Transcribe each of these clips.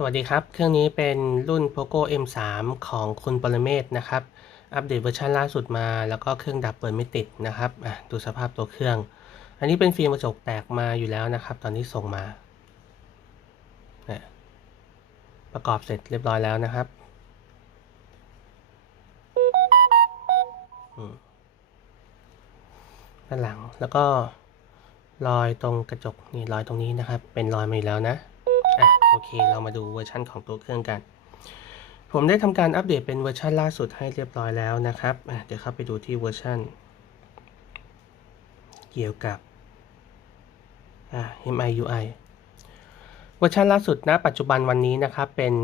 สวัสดีครับ เครื่องนี้เป็นรุ่น POCO M3 ของคุณปรเมศนะครับ อัปเดตเวอร์ชันล่าสุดมา แล้วก็เครื่องดับเปิดไม่ติดนะครับดูสภาพตัวเครื่อง อันนี้เป็นฟิล์มกระจกแตกมาอยู่แล้วนะครับ ตอนที่ส่งมา ประกอบเสร็จเรียบร้อยแล้วนะครับ ด้านหลังแล้วก็รอยตรงกระจกนี่รอยตรงนี้นะครับ เป็นรอยมาอยู่แล้วนะ อะโอเค เรามาดูเวอร์ชันของตัวเครื่องกัน ผมได้ทำการอัปเดตเป็นเวอร์ชันล่าสุดให้เรียบร้อยแล้วนะครับอะเดี๋ยวเข้าไปดูที่เวอร์ชันเกี่ยวกับอ่า MIUI เวอร์ชันล่าสุดณปัจจุบันวันนี้นะครับ เป็น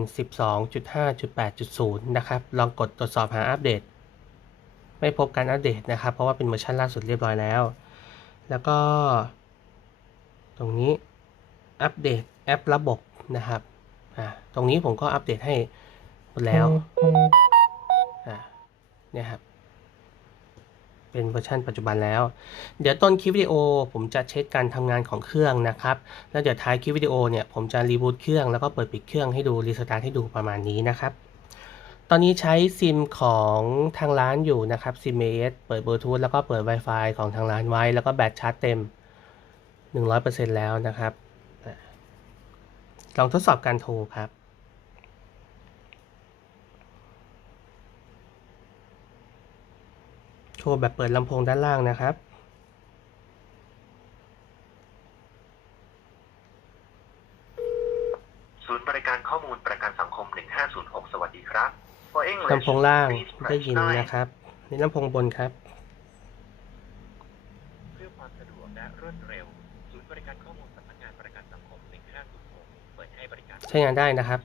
12.5.8.0 นะครับ ลองกดตรวจสอบหาอัปเดต ไม่พบการอัปเดตนะครับ เพราะว่าเป็นเวอร์ชันล่าสุดเรียบร้อยแล้ว แล้วก็ ตรงนี้อัปเดต แอประบบนะครับอ่าตรงนี้ผมก็อัปเดตให้หมดแล้วอ่าเนี่ยครับ เป็นเวอร์ชันปัจจุบันแล้ว เดี๋ยวต้นคลิปวิดีโอผมจะเช็คการทำงานของเครื่องนะครับ แล้วเดี๋ยวท้ายคลิปวิดีโอเนี่ยผมจะรีบูตเครื่องแล้วก็เปิดปิดเครื่องให้ดูรีสตาร์ทให้ดูประมาณนี้นะครับ ตอนนี้ใช้ซิมของทางร้านอยู่นะครับซิมเอสเปิดบลูทูธแล้วก็เปิด Wi-Fi ของทางร้านไว้ แล้วก็แบตชาร์จเต็ม 100%แล้วนะครับ ลองทดสอบการโทรครับ โทรแบบเปิดลำโพงด้านล่างนะครับ ศูนย์บริการข้อมูลประกันสังคม 1506 สวัสดีครับ For English ลำโพงล่าง please press ได้ยิน nine นะครับนี่ลำโพงบนครับ เพื่อความสะดวกและรวดเร็ว ช้งานได้นะครับ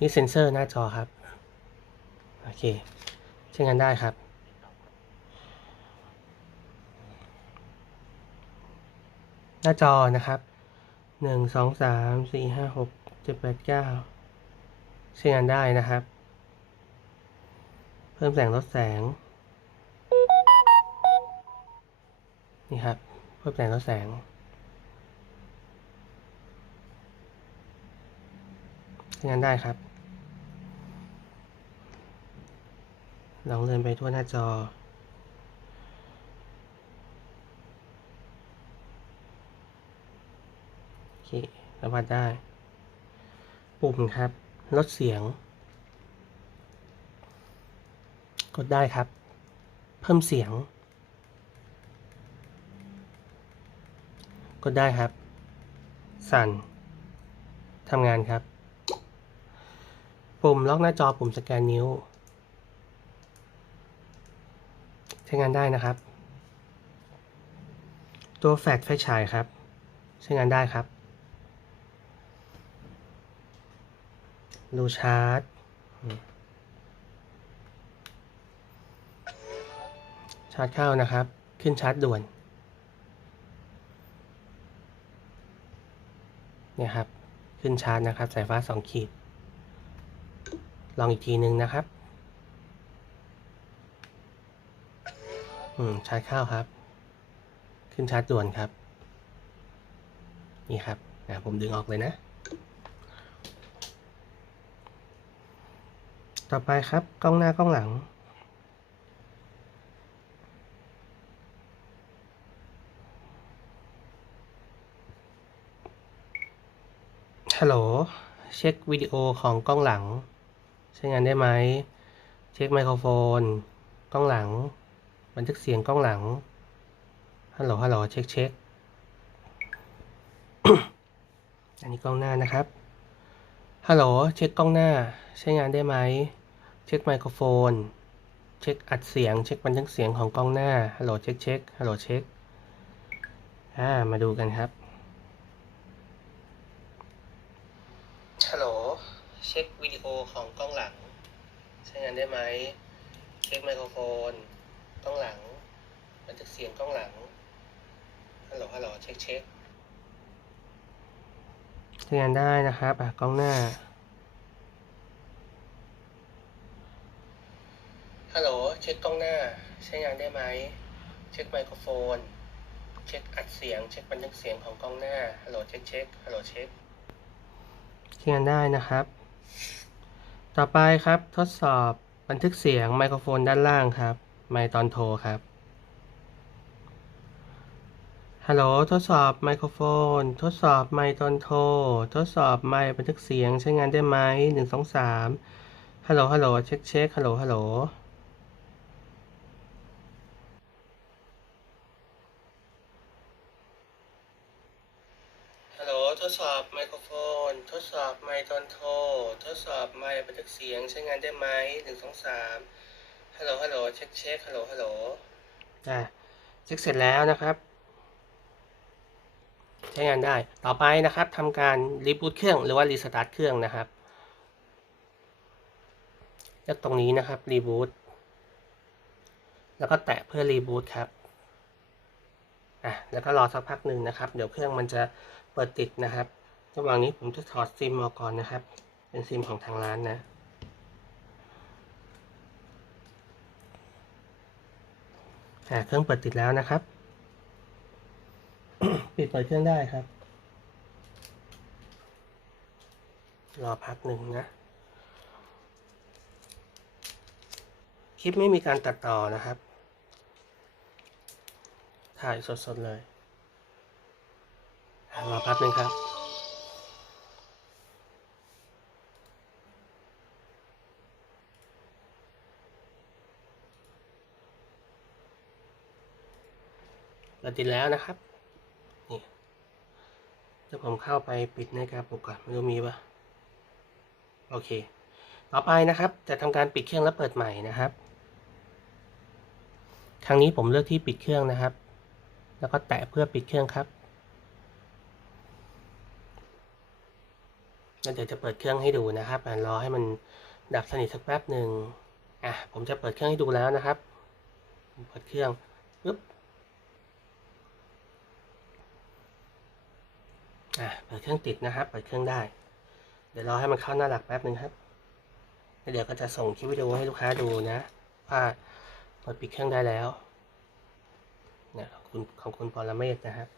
นี่เซ็นเซอร์หน้าจอครับ โอเค ใช้งานได้ครับ หน้าจอนะครับหนึ่งสองสามสี่ห้าหกเจ็ดแปดเก้าใช้งานได้นะครับ เพิ่มแสงลดแสง นี่ครับ เพิ่มแสงลดแสง ใช้งานได้ครับ ลองเลื่อนไปทั่วหน้าจอ โอเคสัมผัสได้ ปุ่มครับ ลดเสียง กดได้ครับ เพิ่มเสียง กดได้ครับ สั่นทำงานครับ ปุ่มล็อกหน้าจอปุ่มสแกนนิ้ว ใช้งานได้นะครับ ตัวแฟลชไฟฉายครับ ใช้งานได้ครับรูชาร์จ ชาร์จเข้านะครับ ขึ้นชาร์จด่วนเนี่ยครับ ขึ้นชาร์จนะครับ สายฟ้าสองขีด ลองอีกทีหนึ่งนะครับ อืมชาร์จเข้าครับ ขึ้นชาร์จด่วนครับ นี่ครับอะผมดึงออกเลยนะ ต่อไปครับกล้องหน้ากล้องหลังฮัลโหลเช็ควิดีโอของกล้องหลัง ใช้งานได้ไหม เช็คไมโครโฟน กล้องหลัง บันทึกเสียงกล้องหลัง ฮัลโหลฮัลโหลเช็คเช็ค อันนี้กล้องหน้านะครับ ฮัลโหลเช็คกล้องหน้า ใช้งานได้ไหม เช็คไมโครโฟน เช็คอัดเสียง เช็คบันทึกเสียงของกล้องหน้า ฮัลโหลเช็คเช็ค ฮัลโหลเช็ค อ่า มาดูกันครับ ฮัลโหล เช็ควิดีโอของกล้องหลัง ใช้งานได้ไหม เช็คไมโครโฟน กล้องหลัง บันทึกเสียงกล้องหลัง ฮัลโหลฮัลโหลเช็คเช็คใช้งานได้นะครับอะกล้องหน้า ฮัลโหลเช็คกล้องหน้า ใช้งานได้ไหม เช็คไมโครโฟน เช็คอัดเสียง เช็คบันทึกเสียงของกล้องหน้า ฮัลโหลเช็คเช็คฮัลโหลเช็คโอเคใช้งานได้นะครับ ต่อไปครับทดสอบบันทึกเสียงไมโครโฟนด้านล่างครับ ไมค์ตอนโทรครับ ฮัลโหลทดสอบไมโครโฟน ทดสอบไมค์ตอนโทร ทดสอบไมค์บันทึกเสียงใช้งานได้ไหมหนึ่งสองสามฮัลโหลฮัลโหลเช็คเช็คฮัลโหลฮัลโหล ฮัลโหล ทดสอบไมโครโฟน ทดสอบไมค์ตอนโทร ทดสอบไมค์บันทึกเสียงใช้งานได้ไหมหนึ่งสองสามฮัลโหลฮัลโหลเช็คเช็คฮัลโหลฮัลโหลอะเช็คเสร็จแล้วนะครับ ใช้งานได้ต่อไปนะครับทำการรีบูตเครื่องหรือว่ารีสตาร์ทเครื่องนะครับเลือกตรงนี้นะครับรีบูตแล้วก็แตะเพื่อรีบูตครับ อะแล้วก็รอสักพักหนึ่งนะครับ เดี๋ยวเครื่องมันจะเปิดติดนะครับ ระหว่างนี้ผมจะถอดซิมออกก่อนนะครับ เป็นซิมของทางร้านนะอ่าเครื่องเปิดติดแล้วนะครับ ปิดเปิดเครื่องได้ครับ รอพักหนึ่งนะคลิปไม่มีการตัดต่อนะครับ ถ่ายสดๆเลยรอแป๊บหนึ่งครับเราติดแล้วนะครับ นี่ถ้าผมเข้าไปปิดในกระปุกก่อนไม่รู้มีปะโอเค ต่อไปนะครับ จะทำการปิดเครื่องแล้วเปิดใหม่นะครับ ครั้งนี้ผมเลือกที่ปิดเครื่องนะครับ แล้วก็แตะเพื่อปิดเครื่องครับแล้วเดี๋ยวจะเปิดเครื่องให้ดูนะครับรอให้มันดับสนิทสักแป๊บหนึ่งอะผมจะเปิดเครื่องให้ดูแล้วนะครับ เปิดเครื่องปึ๊บอะเปิดเครื่องติดนะครับ เปิดเครื่องได้ เดี๋ยวรอให้มันเข้าหน้าหลักแป๊บหนึ่งครับแล้วเดี๋ยวก็จะส่งคลิปวิดีโอให้ลูกค้าดูนะว่าเปิดปิดเครื่องได้แล้ว คุณของคุณปรเมศนะครับ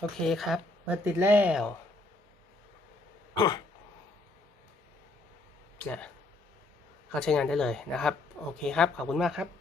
โอเคครับเปิดติดแล้วเนี่ยเข้าใช้งานได้เลยนะครับ โอเคครับ ขอบคุณมากครับ